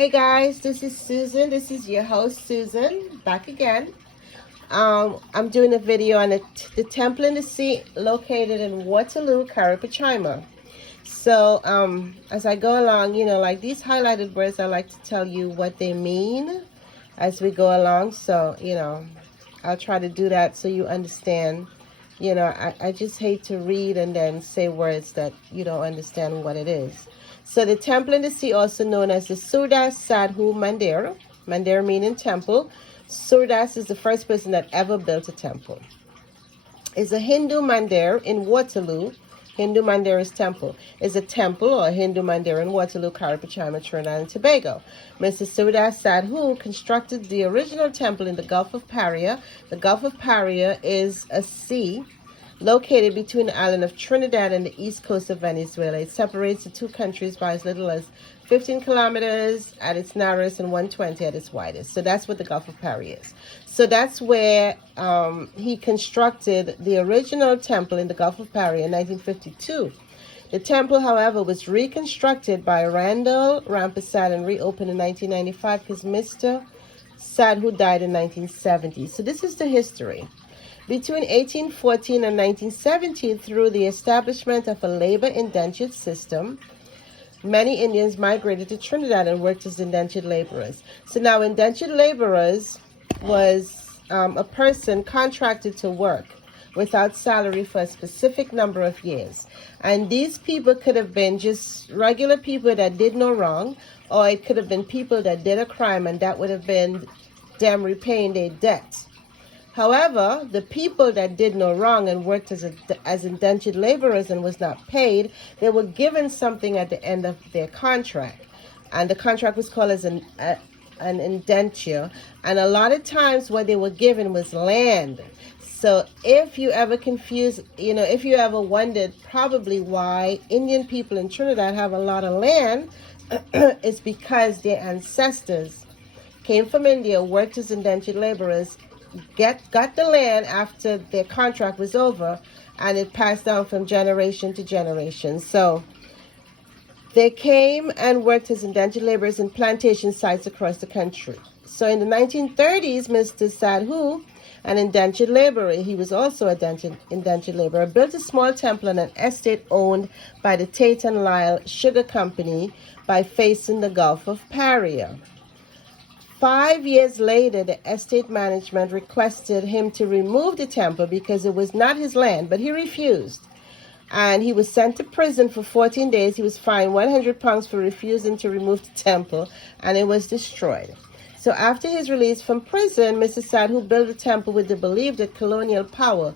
Hey guys, this is Susan. This is your host Susan, back again. I'm doing a video on the temple in the sea located in Waterloo, Carapichaima. So as I go along, like these highlighted words, I like to tell you what they mean as we go along. So, I'll try to do that so you understand. I just hate to read and then say words that you don't understand what it is. So the temple in the sea, also known as the Surdas Sadhu Mandir, Mandir meaning temple. Surdas is the first person that ever built a temple. It's a Hindu mandir in Waterloo. Hindu mandir is temple. Is a temple or a Hindu mandir in Waterloo, Carapichaima, Trinidad and Tobago. Mr. Surdas Sadhu constructed the original temple in the Gulf of Paria. The Gulf of Paria is a sea located between the island of Trinidad and the east coast of Venezuela. It separates the two countries by as little as 15 kilometers at its narrowest and 120 at its widest. So that's what the Gulf of Paria is. So that's where he constructed the original temple in the Gulf of Paria in 1952. The temple, however, was reconstructed by Randall Rampersad and reopened in 1995 because Mr. Sadhu died in 1970. So this is the history. Between 1814 and 1917, through the establishment of a labor indentured system, many Indians migrated to Trinidad and worked as indentured laborers. So now indentured laborers was a person contracted to work without salary for a specific number of years. And these people could have been just regular people that did no wrong, or it could have been people that did a crime, and that would have been them repaying their debt. However, the people that did no wrong and worked as indentured laborers and was not paid, they were given something at the end of their contract. And the contract was called as an indenture. And a lot of times what they were given was land. So if you ever confused, if you ever wondered probably why Indian people in Trinidad have a lot of land, it's because their ancestors came from India, worked as indentured laborers, got the land after their contract was over, and it passed down from generation to generation. So they came and worked as indentured laborers in plantation sites across the country. So in the 1930s, Mr. Sadhu, an indentured laborer, he was also an indentured laborer, built a small temple on an estate owned by the Tate and Lyle Sugar Company by facing the Gulf of Paria. 5 years later, the estate management requested him to remove the temple because it was not his land, but he refused. And he was sent to prison for 14 days. He was fined £100 for refusing to remove the temple, and it was destroyed. So after his release from prison, Mr. Sadhu built a temple with the belief that colonial power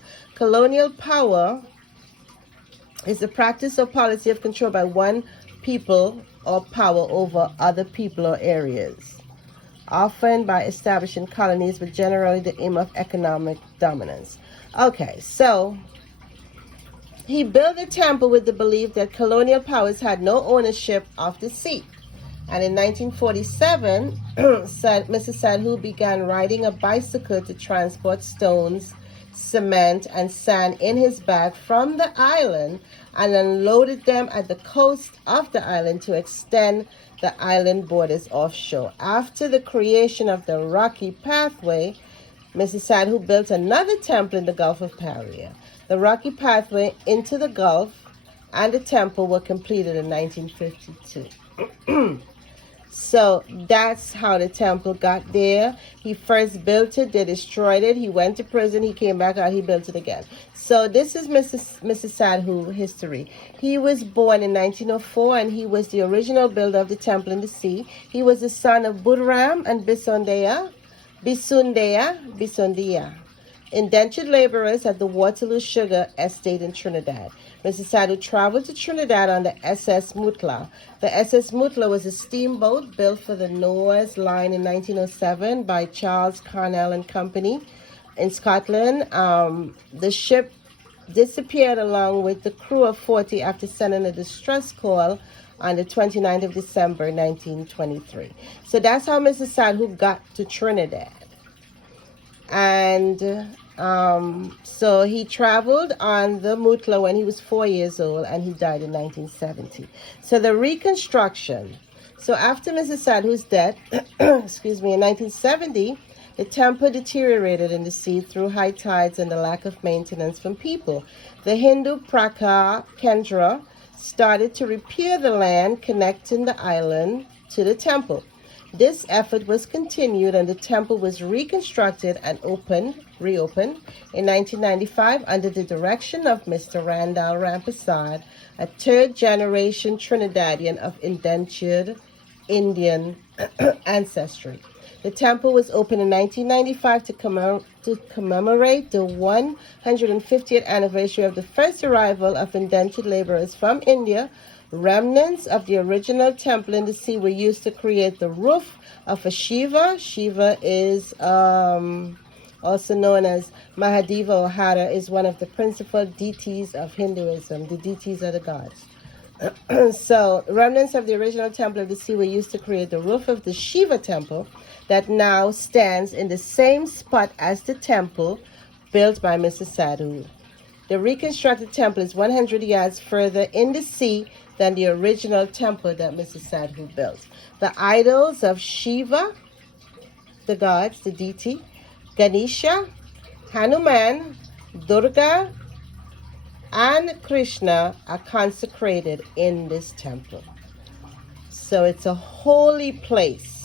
is the practice or policy of control by one people or power over other people or areas, often by establishing colonies, but generally the aim of economic dominance. Okay, so he built a temple with the belief that colonial powers had no ownership of the sea. And in 1947, Mr. Sadhu began riding a bicycle to transport stones, cement, and sand in his bag from the island and unloaded them at the coast of the island to extend the island borders offshore. After the creation of the Rocky Pathway, Mrs. Sadhu built another temple in the Gulf of Paria. The Rocky Pathway into the Gulf and the temple were completed in 1952. So that's how the temple got there. He first built it, they destroyed it, he went to prison, he came back out, he built it again. So this is Mrs. Sadhu history. He was born in 1904 and he was the original builder of the temple in the sea. He was the son of Budram and Bisundeya, indentured laborers at the Waterloo Sugar Estate in Trinidad. Mr. Sadhu traveled to Trinidad on the SS Mutla. The SS Mutla was a steamboat built for the Noah's Line in 1907 by Charles Carnell and Company in Scotland. The ship disappeared along with the crew of 40 after sending a distress call on the 29th of December 1923. So that's how Mr. Sadhu got to Trinidad. And so he traveled on the Mutla when he was 4 years old, and he died in 1970. So the reconstruction. So after Mrs. Sadhu's death, excuse me, in 1970, the temple deteriorated in the sea through high tides and the lack of maintenance from people. The Hindu Prakar Kendra started to repair the land connecting the island to the temple. This effort was continued and the temple was reconstructed and reopened in 1995 under the direction of Mr. Randall Rampersad, a third-generation Trinidadian of indentured Indian ancestry. The temple was opened in 1995 to commemorate the 150th anniversary of the first arrival of indentured laborers from India. Remnants of the original temple in the sea were used to create the roof of a Shiva. Shiva is also known as Mahadeva or Hara, is one of the principal deities of Hinduism. The deities are the gods. So, remnants of the original temple of the sea were used to create the roof of the Shiva temple that now stands in the same spot as the temple built by Mrs. Sadhu. The reconstructed temple is 100 yards further in the sea than the original temple that Mrs. Sadhu built. The idols of Shiva, the gods, the deity, Ganesha, Hanuman, Durga, and Krishna are consecrated in this temple. So it's a holy place.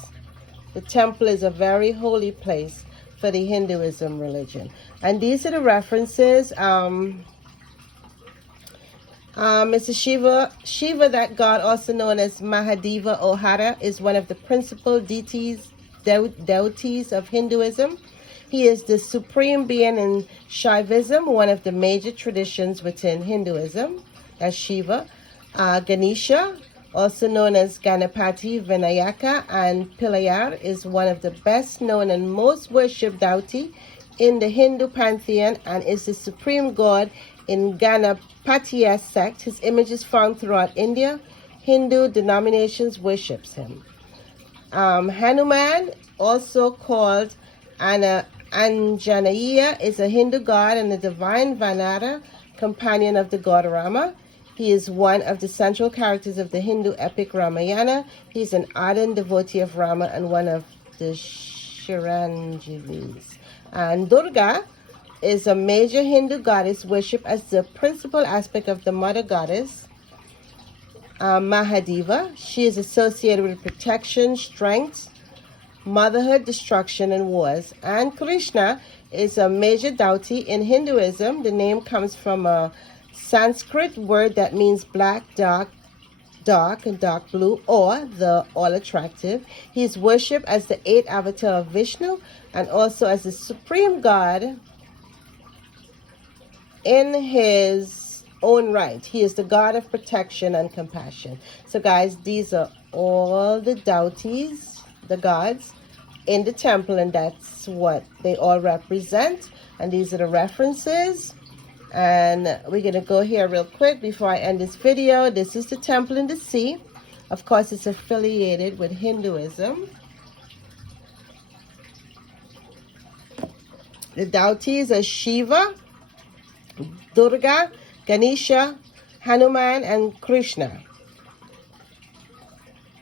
The temple is a very holy place for the Hinduism religion. And these are the references. Mr. Shiva, that god, also known as Mahadeva or Hara, is one of the principal deities of Hinduism. He is the supreme being in Shaivism, one of the major traditions within Hinduism. That's Shiva. Ganesha, also known as Ganapati, Vinayaka, and Pilayar, is one of the best known and most worshipped deity in the Hindu pantheon and is the supreme god in Ganapatiya sect. His image is found throughout India. Hindu denominations worships him. Hanuman, also called Anjaneyya, is a Hindu god and a divine Vanara, companion of the god Rama. He is one of the central characters of the Hindu epic Ramayana. He is an ardent devotee of Rama and one of the Chiranjeevis. And Durga is a major Hindu goddess worshipped as the principal aspect of the mother goddess, Mahadeva. She is associated with protection, strength, motherhood, destruction, and wars. And Krishna is a major deity in Hinduism. The name comes from a Sanskrit word that means black, dark, and dark blue, or the all-attractive. He is worshipped as the eighth avatar of Vishnu and also as the supreme god in his own right. He is the god of protection and compassion. So guys, these are all the deities, the gods in the temple, and that's what they all represent. And these are the references. And we're going to go here real quick before I end this video. This is the temple in the sea. Of course, it's affiliated with Hinduism. The deities are Shiva, Durga, Ganesha, Hanuman, and Krishna.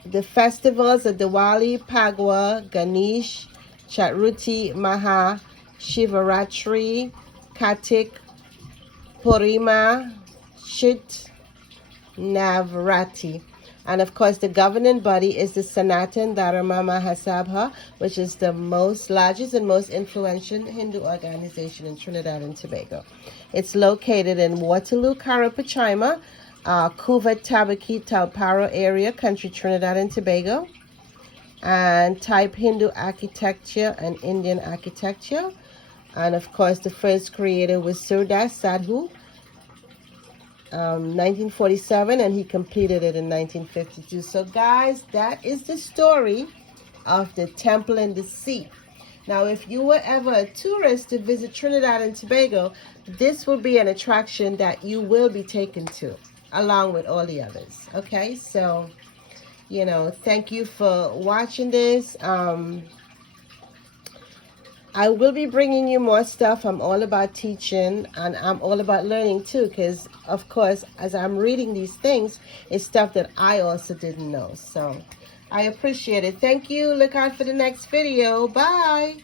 The festivals are Diwali, Pagwa, Ganesh, Chaturthi, Maha, Shivaratri, Kartik, Purima, Chit, Navratri. And of course, the governing body is the Sanatan Dharma Mahasabha, which is the largest and most influential Hindu organization in Trinidad and Tobago. It's located in Waterloo, Carapichaima, Kuvat, Tabaki, Talparo area, country Trinidad and Tobago. And type Hindu architecture and Indian architecture. And of course, the first creator was Surdas Sadhu, 1947, and he completed it in 1952. So guys, that is the story of the temple in the sea. Now, if you were ever a tourist to visit Trinidad and Tobago, this will be an attraction that you will be taken to, along with all the others. Okay, so, you know, thank you for watching this. I will be bringing you more stuff. I'm all about teaching, and I'm all about learning too, because of course, as I'm reading these things, it's stuff that I also didn't know. So I appreciate it. Thank you. Look out for the next video. Bye.